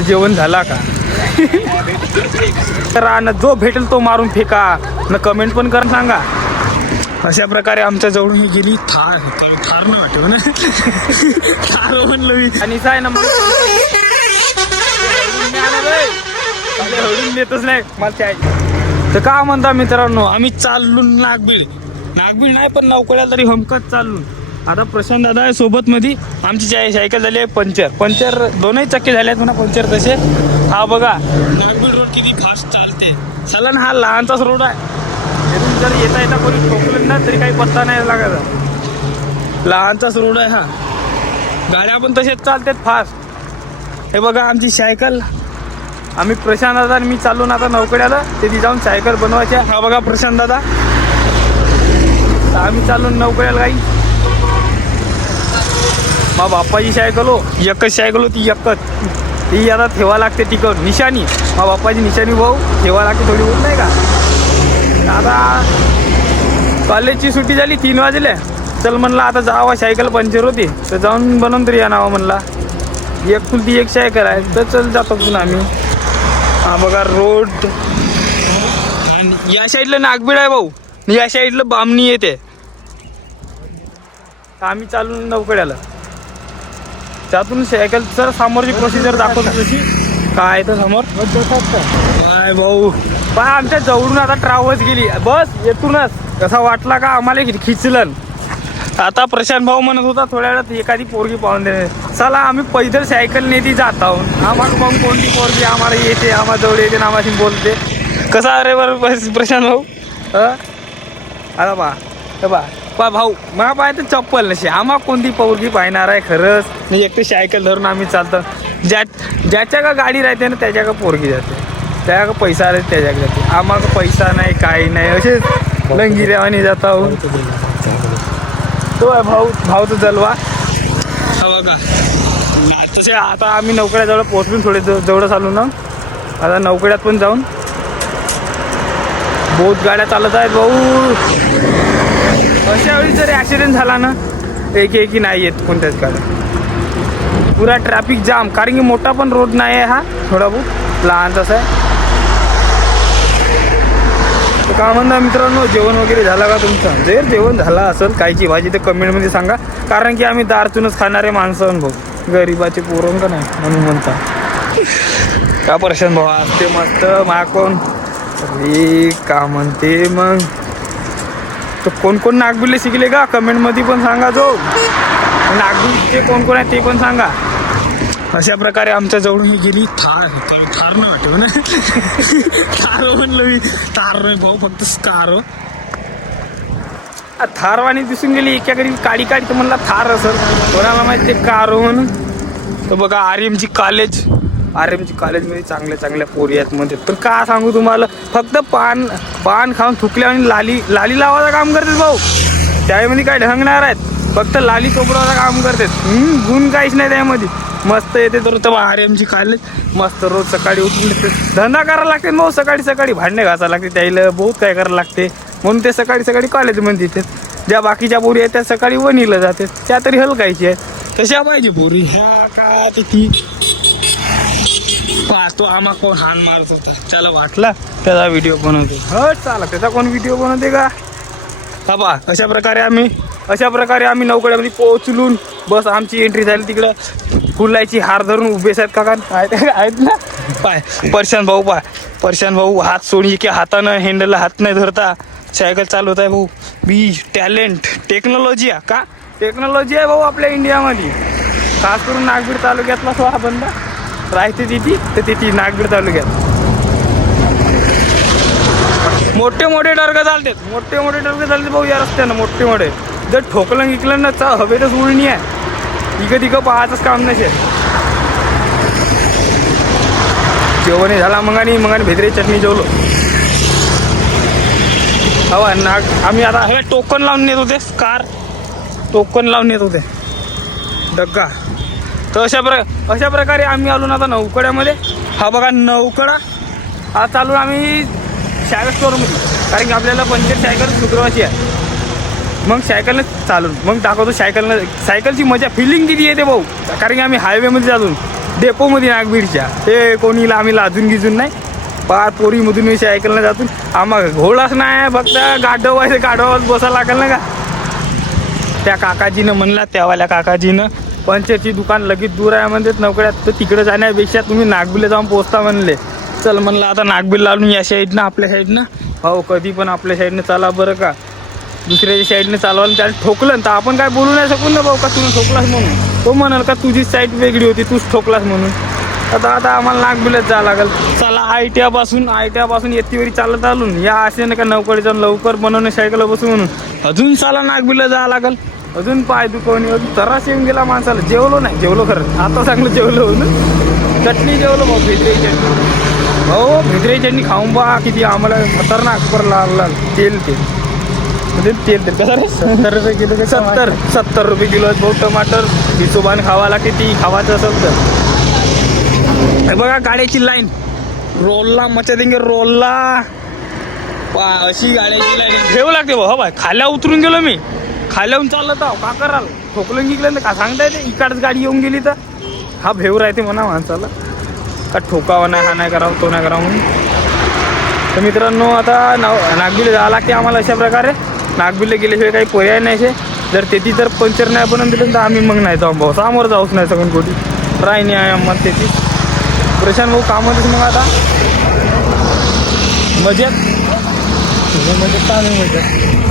तर जेवण झाला का? तर जो भेटेल तो मारून फेका न, कमेंट पण कर सांगा. अशा प्रकारे आमच्या जवळून ही गेली थार न वाटव ना. थार म्हणलं मी. आणि काय ना मग हळून देतच नाही मला. तर का म्हणता मित्रांनो, आम्ही चाललो नागबीड नाही पण नौकड्याला तरी हमकत चाललो. आता प्रशांत दादा आहे सोबत मध्ये. आमची सायकल झाली आहे पंचर दोनही चक्के झाले आहेत म्हणा पंचर तसे. हा बघा नागबीड रोड किती फास्ट चालते. चला ना, हा लहानचाच रोड आहे. जर येता कोणी ठोकलं ना तरी काही पत्ता नाही लागायचा. लहानचाच रोड आहे हा. गाड्या पण तसेच चालतात फास्ट. हे बघा आमची सायकल. आम्ही प्रशांत दादा आणि मी चाललो ना आता नौकड्याला. ते जाऊन सायकल बनवायच्या. हा बघा प्रशांत दादा. आम्ही चाललो नौकड्याला. काही मा बाप्पाची सायकल हो, एकच सायकल होती एकच. ती आता ठेवा लागते टिकट निशाणी. मा बाप्पाची निशाणी भाऊ ठेवा लागते थोडी होत नाही का. आता कॉलेजची सुट्टी झाली 3 वाजले. चल म्हणलं आता जावा, सायकल पंचर होती तर जाऊन बनवून तरी आणावा म्हणला. कुलती एक सायकल आहे तर चल जातो पुन्हा आम्ही. हा बघा रोड. आणि या साईडला नागबीड आहे भाऊ, या साईडला बामणी येते. आम्ही चालून नौकड्याला. त्यातून सायकलचं समोरची प्रोसिजर दाखवतो तशी. काय तर समोर काय भाऊ पा आमच्या जवळून आता ट्रॅव्हल्स गेली बस. येथूनच कसा वाटला का आम्हाला खिचलं. आता प्रशांत भाऊ म्हणत होता थोड्या वेळात एखादी पोरगी पाहून दे. चला आम्ही पैदल सायकल नेती जात आहोत. आम्हाला मग कोणती पोरगी आम्हाला येते, आम्हाला जवळ येते, आम्हाला बोलते. कसा अरे बरं प्रशांत भाऊ. अरे बा भाऊ मा पाय तर चप्पल नसे. आम्हा कोणती पोरगी पाहणार आहे खरंच. नाही एक तर सायकल धरून आम्ही चालतो. ज्याच्या का गाडी राहते ना त्याच्या का पोरगी जाते, त्या का पैसा राहते त्याच्याकडे जाते. आम्हाला पैसा नाही काही नाही असे लंगिऱ्यावानी जात आहोत. तो आहे भाऊचा जलवा. हा बघा तसे आता आम्ही नौकड्याजवळ पोहोचून थोडे जवळ चालू ना. आता नौकड्यात पण जाऊन बहुत गाड्या चालत आहेत भाऊ. अशा वेळी जर ॲक्सिडेंट झाला ना एकी नाही येत कोणत्याच गाड्या. पुरा ट्रॅफिक जाम. कारण की मोठा पण रोड नाही आहे हा, थोडा बहुत लहानचाच आहे. का म्हणता मित्रांनो, जेवण वगैरे झाला का तुमचं? जर जेवण झाला असेल कायची भाजी तर कमेंटमध्ये सांगा. कारण की आम्ही दारतूनच खाणारे माणसं भाऊ, गरीबाचे पोरं का नाही म्हणून म्हणता. का प्रशांत भाऊ असते मस्त माकोन का म्हणते मग. तर कोण नागबीडला शिकले का कमेंटमध्ये पण सांगा. जो नागबीडचे कोण आहे ते पण सांगा. अशा प्रकारे आमच्या जवळून ही गेली थार न वाटव ना. थार म्हणलं मी. थार नाही भाऊ फक्त स्कार. थारवाणी दिसून गेली एका घरी काळी तर म्हणला थार असेल. कोणाला माहिती ते कार म्हणून. तर बघा आर्यमची कॉलेजमध्ये चांगल्या पोरी आहेत मध्ये. तर का सांगू तुम्हाला, फक्त पान खाऊन थुकल्या आणि लाली लावायचं काम करतात भाऊ. त्यामध्ये काय ढंगणार आहेत, फक्त लाली चोपडाचं काम करतात. गुण काहीच नाही त्यामध्ये. मस्त येते तर आर्यमची कॉलेज मस्त. रोज सकाळी उठून धंदा करायला लागते भाऊ. सकाळी भांडणे घासायला लागते त्याला, बहुत काय करायला लागते. म्हणून ते सकाळी कॉलेजमध्ये येतात. ज्या बाकीच्या पोरी आहेत त्या सकाळी वणीला जातात, त्या तरी हलकायची आहेत. तशा पाहिजे पोरी. ह्या का ती पाहतो आम्हा कोण हान मारत होता. त्याला वाटला त्याचा व्हिडिओ बनवते. चाला त्याचा कोण व्हिडिओ बनवते का. हा बा अशा प्रकारे आम्ही नौकड्यामध्ये पोहोचलून बस आमची एंट्री झाली. तिकडं फुलाची हार धरून उभे आहेत ना. पाय परशान भाऊ हात सोडी की हातानं हँडलला हात नाही धरता सायकल चालवत आहे भाऊ. टॅलेंट टेक्नॉलॉजी आहे भाऊ आपल्या इंडियामध्ये. खास करून नागबीड तालुक्यातला हा बंदा राहते तिथे नागबीड तालुक्यात. मोठे डरगं चालतात भाऊ या रस्त्यानं. मोठे जर ठोकलं ना हवेतच उडणी आहे. तिघं पाहायचंच काम नसेल. जेवण झाला मग आणि भेदरे चटणी जेवलो. हवा आम्ही आता हे टोकन लावून नेत होते. टोकन लावून नेत होते डग्गा. तर अशा प्रकारे आम्ही आलो ना आता नौकड्यामध्ये. हा बघा नौकडा हा चालून आम्ही सायकल स्टोअरमध्ये. कारण की आपल्याला पंचर सायकल शुक्रवारची आहे. मग सायकलनं चालून मग दाखवतो सायकलची मजा फिलिंग किती येते भाऊ. कारण की आम्ही हायवेमध्ये चालून डेपोमध्ये नागबीडच्या. ते कोणीला आम्ही लाजून गिजून नाही, पार पोरीमधून मी सायकलनं जातून. आम्हाला घोडाच नाही, फक्त गाढवायचं, गाढवाच बसायला लागेल ना का. त्या काकाजीनं म्हणला, त्यावाल्या काकाजीनं पंचरची दुकान लगेच दूर आहे म्हणतात नवकड्यात, तर तिकडे जाण्यापेक्षा तुम्ही नागबीला जाऊन पोचता म्हणले. चल म्हणलं आता नागबीला लावून या साईडनं, आपल्या साईडनं. हो कधी पण आपल्या साईडनं चाला बरं का. दुसऱ्याच्या साईडने चालवायला त्याला ठोकलं तर आपण काय बोलू नाही शकून ना भाऊ का तुम्ही ठोकलास म्हणून. तो म्हणाल का तुझी साईड वेगळी होती, तूच ठोकलास म्हणून. आता आम्हाला नागबीलाच जावं लागेल. चला आयट्यापासून येतीवरी चालत आलून या असे ना का नौकडे जाऊन लवकर बनवणे सायकल बसू म्हणून अजून चला नागबीला जावं लागेल. अजून पाय दुखवणे, अजून तरास येऊन गेला माणसाला. जेवलो नाही, जेवलो खरं आता चांगलं जेवलो हो ना. चटणी जेवलो भाऊ, भेटरी चटणी. हो भेटरी चटणी खाऊन बा किती आम्हाला खतरनाक पर लाल तेल तेल कसं रे 70 रुपये किलो. 70 रुपये किलो आहेत भाऊ टमाटर. हिशोबाने खावाला किती खावायचं असेल तर. बघा गाड्याची लाईन, रोलला मचा देंगे रोलला. अशी गाड्याची लाईन ठेवू लागते भाऊ. बाय खाल्या उतरून गेलो मी, खाल्याहून चाललं तर का कराल ठोकलं निघलं तर का सांगता येते. इकडच गाडी येऊन गेली तर हा भेव राहते म्हणा माणसाला का ठोकावा नाही, हा नाही करावं, तो नाही करावं म्हणून. तर मित्रांनो आता नागबीला जावं लागते आम्हाला. अशा प्रकारे नागबीला गेल्याशिवाय काही पर्याय नाही. जर तेथी जर पंक्चर नाही बनवून दिलं तर आम्ही मग नाही जाऊ भाऊ, समोर जाऊच नाही सगळं कोटी ट्राय नाही आहे मग तेथी. प्रशांत भाऊ कामच मग आता मजेत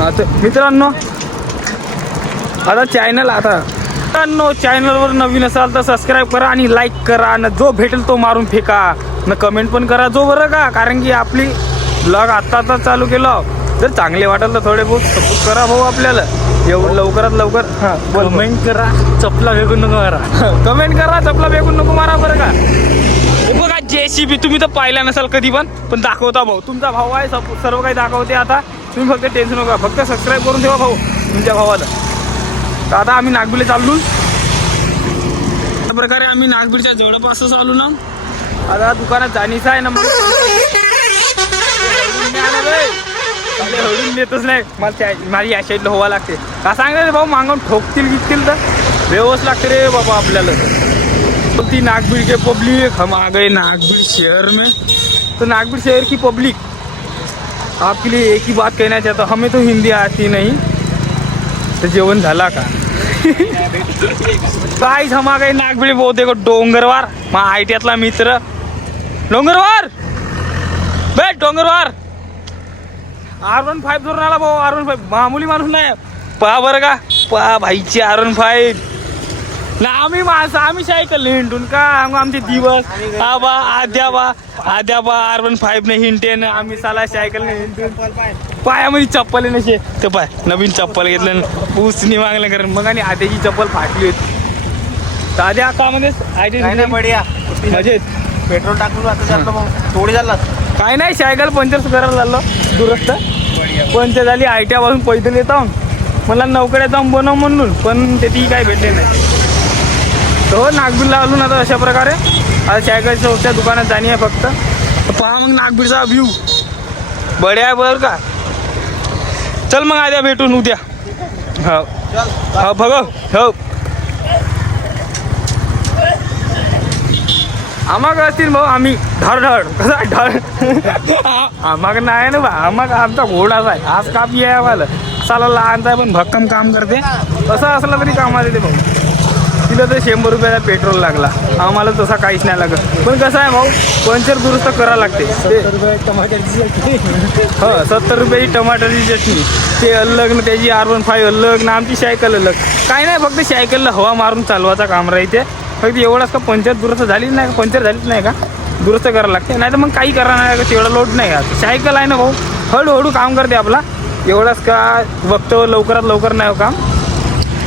हा. तर मित्रांनो आता चॅनलवर नवीन असाल तर सबस्क्राईब करा आणि लाईक करा न जो भेटेल तो मारून फेका न कमेंट पण करा जो बरं का. कारण की आपली ब्लॉग आता चालू केलं, जर चांगले वाटेल तर थोडे बहुत सपोर्ट करा भाऊ आपल्याला. एवढं लवकरात लवकर कमेंट करा, चपला फेकून नको मारा. कमेंट करा, चपला फेकून नको मारा बरं का. बघा JCB तुम्ही तर पाहिला नसाल कधी पण दाखवता भाऊ. तुमचा भाऊ आहे, सर्व काही दाखवते. आता तुम्ही फक्त टेन्शन नका, फक्त सबस्क्राईब करून ठेवा भाऊ तुमच्या भावाला. तर आता आम्ही नागबीला चाललो. अशा प्रकारे आम्ही नागबीडच्या जवळपासच आलो ना. आता दुकानात जाणीचं आहे ना मग हळून येतच नाही मला. माझी या साईडला व्हावं लागते का सांगायचं भाऊ. मागून ठोकतील गिकतील तर व्यवस्थ लागते रे बाबा आपल्याला. ती नागबीड के पब्लिक हम आ गए नागबीड शहर में. तो नागबीड शहर की पब्लिक आपके लिए एक ही बात कहना चाहता हूँ, हमें तो हिंदी आती नहीं. तर जेवण झाला का काहीच. हम आ गए नागबीड. भाऊ देखो डोंगरवार मा ITयातला मित्र. डोंगरवार बेट डोंगरवार R15 धरून आला भाऊ. R15 मामुली माणूस नाही. पहा बरं का, पहा भाईची R15 ना. आम्ही माणसं आम्ही सायकल हिंडून का आमचे दिवस आद्या बा R15 ने हिंडते ना. आम्ही साला सायकल ने हिंडून पायामध्ये चप्पल नसे तर पाय नवीन चप्पल घेतलं पुसनी मागलं कारण मग. आणि आद्याची चप्पल फाटली होती. तर आद्या कामध्ये बढिया मजेत पेट्रोल टाकून आता थोडी झाला काय नाही. सायकल पंचर करायला झालं दुरुस्त पंचर झाली. ITयापासून पैदल येतो मला नौकड्यात जाऊन बनव म्हणून, पण ते ती काय भेटले नाही. तर हो नागबीरला आलो ना. आता अशा प्रकारे आता सायकलच्या दुकानात जाणी आहे फक्त. पहा मग नागबीरचा व्ह्यू बढिया आहे बरं का. चल मग आद्या भेटून उद्या. हो बघ हो. आम्हाला असतील भाऊ आम्ही धड कसा धड आम्हाला नाही ना बा. आम्हाला आमचा घोडाच आहे. आज कापी आहे आम्हाला. साला लहानचा आहे पण भक्कम काम करते. असं असलं तरी कामात येते भाऊ. तिला तर 100 रुपयाचा पेट्रोल लागला, आम्हाला तसा काहीच नाही लागत. पण कसं आहे भाऊ पंचर दुरुस्त करावं लागते. 70 रुपयाची टमाटरची चटणी ते अलग ना, त्याची R15 अलग ना, आमची सायकल अलग. काही नाही फक्त सायकलला हवा मारून चालवायचा काम राहते फक्त. एवढंच का पंचर दुरुस्त झालीच नाही का, पंचर झालीच नाही का दुरुस्त करावं लागते. नाही तर मग काही करा नाही का, तेवढा लोड नाही का. सायकल आहे ना भाऊ हळूहळू काम करते आपला. एवढंच का बघतो लवकरात लवकर नाही हो काम.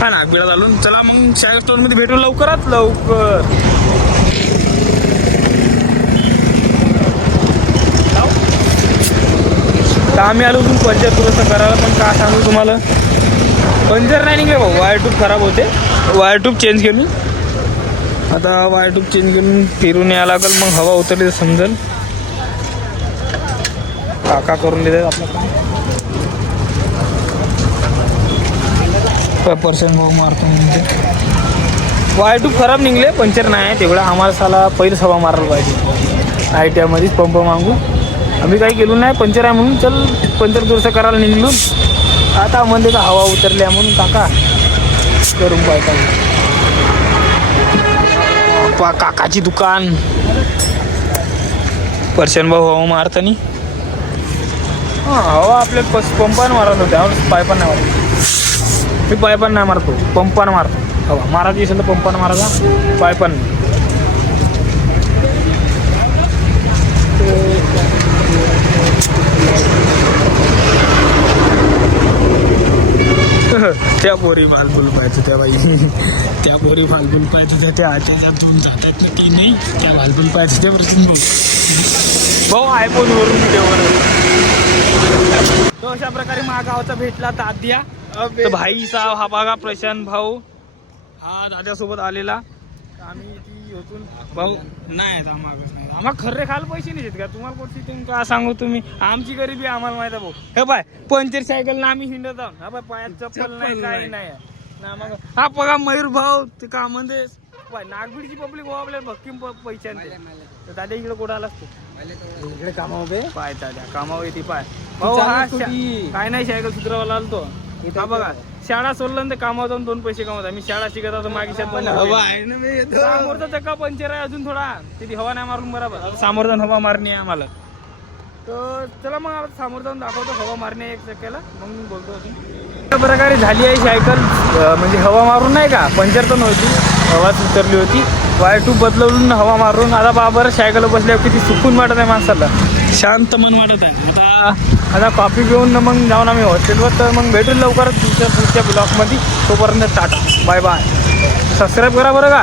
हा ना बिळा घालून चला मग सायकल स्टोअरमध्ये भेटू लवकरात लवकर. तर आम्ही आलो तुम्ही पंचर दुरुस्त करायला, पण का सांगू तुम्हाला पंचर नाही निघले भाऊ. वायर ट्यूब खराब होते, वायर ट्यूब चेंज केली. आता वायर ट्यूब चेंज करून फिरून यायला लागेल. मग हवा उतरली तर समजेल. काका करून देतात आपलं काम. 5% भाऊ मारतो म्हणजे वाय टू खराब निघले, पंचर नाही आहे तेवढा. आम्हाला साला पहिलेच हवा मारायला पाहिजे. ITI मध्येच पंप मागू. आम्ही काही गेलो नाही, पंचर आहे म्हणून चल पंचर दुरुस्त करायला निघलो. आता म्हणजे का हवा उतरली आहे म्हणून काका करून पाहता. काकाची दुकान पर्शन भाऊ हवा मारतानी. हां हवा आपल्या पंपानं मारत होत्या, पायपान नाही मारत. मी पायपान नाही मारतो, पंपानं मारतो हवा. मारायची असेल तर पंपानं मारायचा, पायपान. त्या पोरी फालफुल पाहिजे त्या बाई, त्या पोरी फालफुल पाहिजे त्या त्याच्यातून जातात ना की नाही, त्या फालफुल पाहिजे त्या प्रश्न भाऊ आयफोनवरून व्हिडिओ बनवतो. तो अशा प्रकारे महागावचा भेटला तात्या. तर भाई साहेब हा बघा प्रशांत भाऊ, हा दाद्यासोबत आलेला. आम्ही ती होतून भाऊ नाही मागच नाही. आम्हाला खर्रे खायला पैसे नाही देत का तुम्हाला? कोणती तुम्ही का सांगू तुम्ही, आमची गरिबी आम्हाला माहिती आहे भाऊ. हे पाय पंचर सायकल ना आम्ही हिंडत आहोत. हा पाय पायात चप्पल नाही, काही नाही ना मग. हा बघा मयूर भाऊ ते का म्हणजे नागपूरची पब्लिक भाऊ आपल्याला भक्कीम पैसे आणते. तर दादा इकडे कुठं आलास तू? इकडे कामावर पाय दादा कामावर येते पाय भाऊ. हा काय नाही सायकल सुधरावाला आलो तो. हा बघा शाळा सोडलं तर कामावर जाऊन 2 पैसे कमवता. मी शाळा शिकत होतो मागे समोरचा चक्का पंचर आहे अजून थोडा, तिथे हवा नाही मारून बरोबर. समोर जाऊन हवा मारणी आहे आम्हाला. तर चला मग आता समोर जाऊन दाखवतो हवा मारणे एक चक्क्याला, मग बोलतो अजून. अशा प्रकारे झाली आहे सायकल, म्हणजे हवा मारून नाही का, पंचर तर नव्हती, हवाच उतरली होती. Y2 बदलवून हवा मारून आता बाबर सायकल बसल्यावर किती सुकून वाटत आहे माणसाला, शांत मन वाटत आहे. आता कॉफी घेऊन मग जाऊन आम्ही हॉस्टेलवर. तर मग भेटून लवकरच पुढच्या ब्लॉगमध्ये. तोपर्यंत टाटा बाय बाय. सबस्क्राईब करा बरं का.